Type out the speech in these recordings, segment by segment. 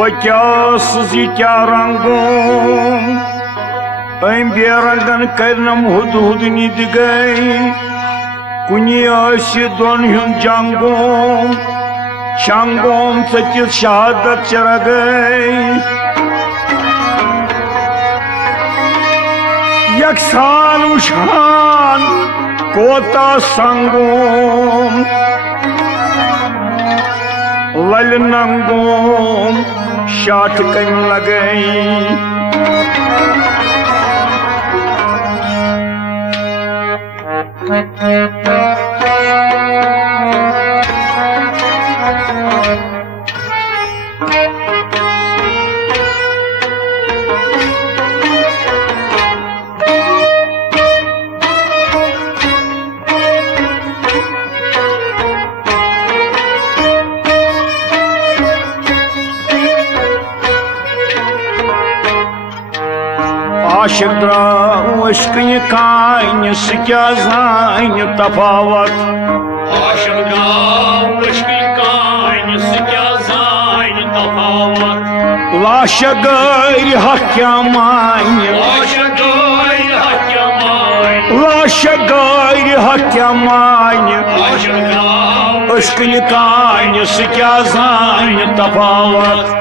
बक्यासस ये क्या रंगों अम बेरंगन करनम हुद हुद नीद गई कुनी दोन हुन जंगों शंगों सचित शहादत चरा गई यकसान उशान कोता संगों लल नंगों शाट कन लगई आशिक द्राव अश्कनि काइन क्या जान तफावत आशिक द्राव अश्कनि काइन क्या जान तफावत लाश गैर हक क्या मान लाश गैर हक क्या मान लाश गैर हक क्या मान आशिक द्राव अश्कनि काइन क्या जान तफावत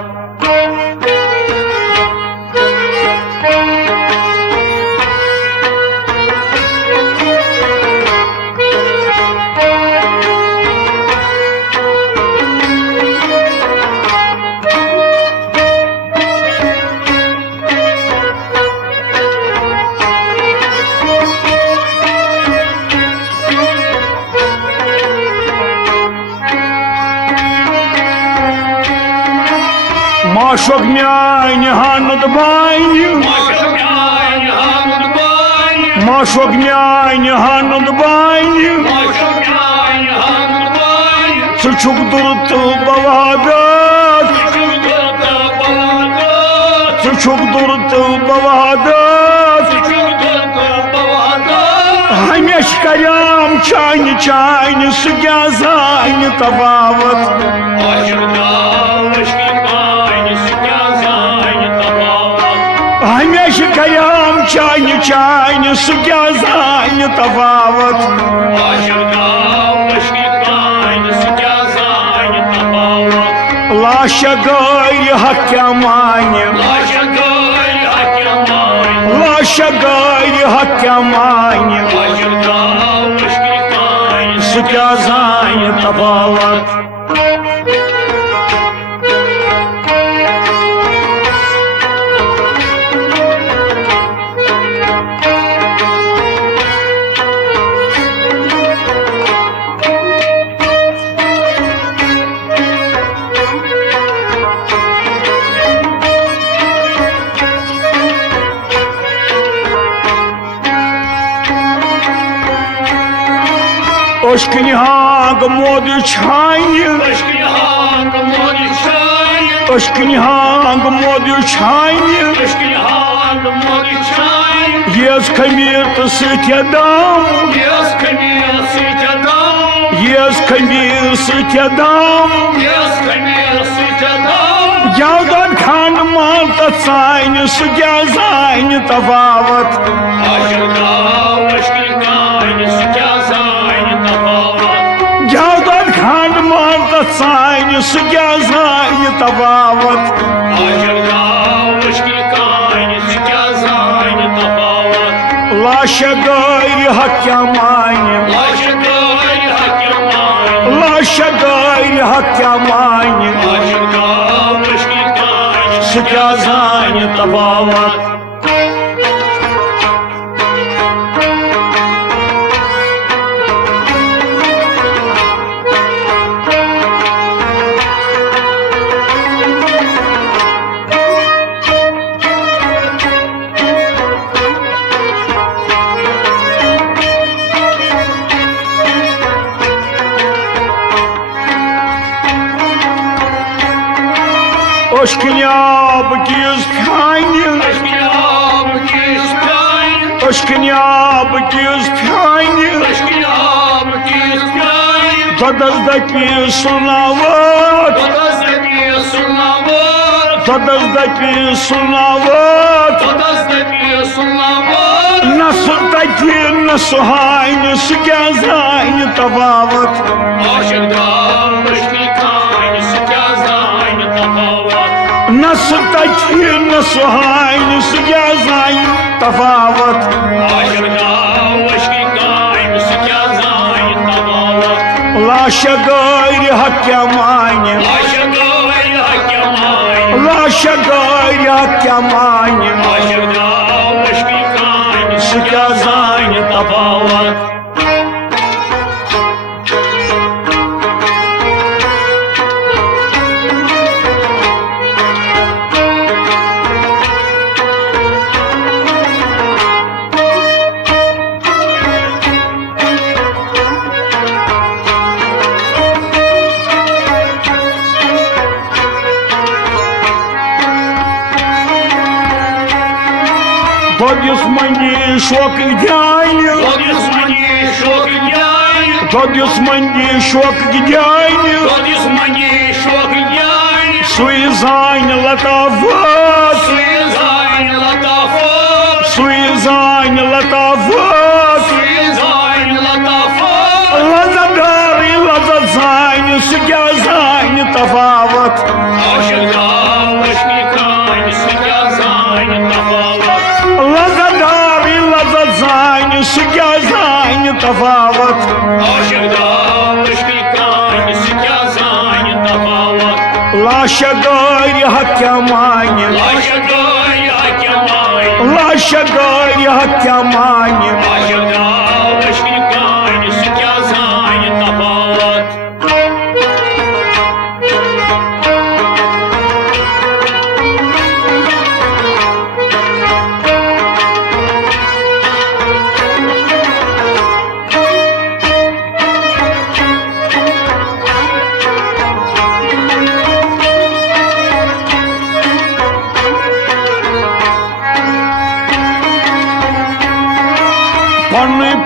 माशोक म्यान हानुद बाइन माशोक म्यान हानुद बाइन सुछुक दुरुत बवादत सुछुक दुरुत बवादत हमेश कयाम चाइन चाइन सुग्या जाइन तफावत हमेश कयाम चाइन चाइन सुग्या जाइन तफावत लाश गैर हक क्या मान लाश गैर हक क्या मान सुग्या जाइन तफावत अश्कनि हाग मोद छाइन अश्कनि हाग मोद छाइन यस खमीर तो सत्यादाम यस खमीर सत्यादाम जावदान खान माल तत्साइन सुग्या जाइन तफावत जावदान खान माल तत्साइन सुग्या जाइन तफावत लाश गैर हक क्या मान लाश गैर हक क्या मान सुग्या जाइन तफावत अश्कनि आब किस फ्यान अश्कनि आब किस फ्यान ददस दपि सुनावत Todas daqui sunavot Nasu taki nasu haini Sugezaini tavavat Nasu taki nasu haini Sugezaini tavavat Laşa gayri hakkemani Laşa gayri hakkemani Sugezaini tavavat Dodis mani şok gidayni Dodis mani şok gidayni Suizayni latafat Suizayni latafat Lazadari lazadzayni Sugezayni tafavat Lazadari lazadzayni Sugezayni tafavat Laşa gayri hakkemani Laşa gayri hakkemani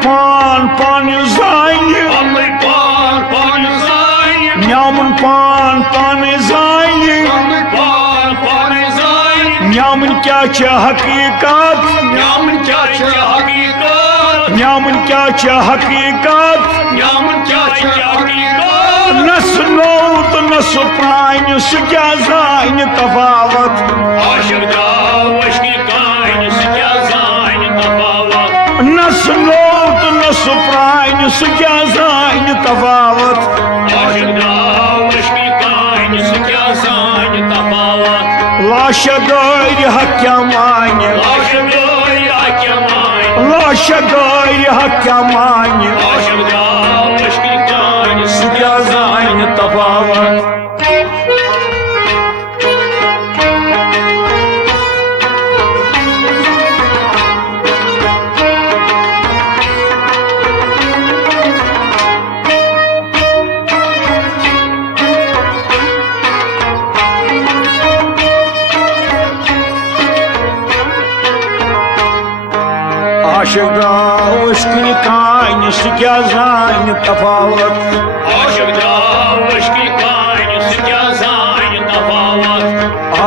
Pan zayni Nyamun pan zayni Nyamun kya cha hakikat Nyamun kya cha hakikat Nasu nout nasu prayni Sugezayni tafavat Nasu nout nasu prayni Sugezayni tafavat Laşa gayri hakkemani Laşa gayri hakkemani Sugezayni tafavat Aşıkta ışkını kayni Sugezayni tafavat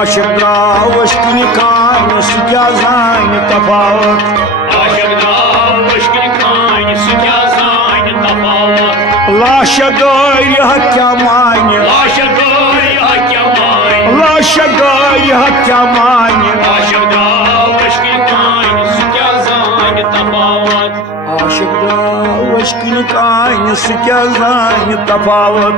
Aşıkta ışkını kayni Sugezayni tafavat Laşa gayri hakkemani Laşa gayri hakkemani Aşıkta ışkını kayni Sugezayni tafavat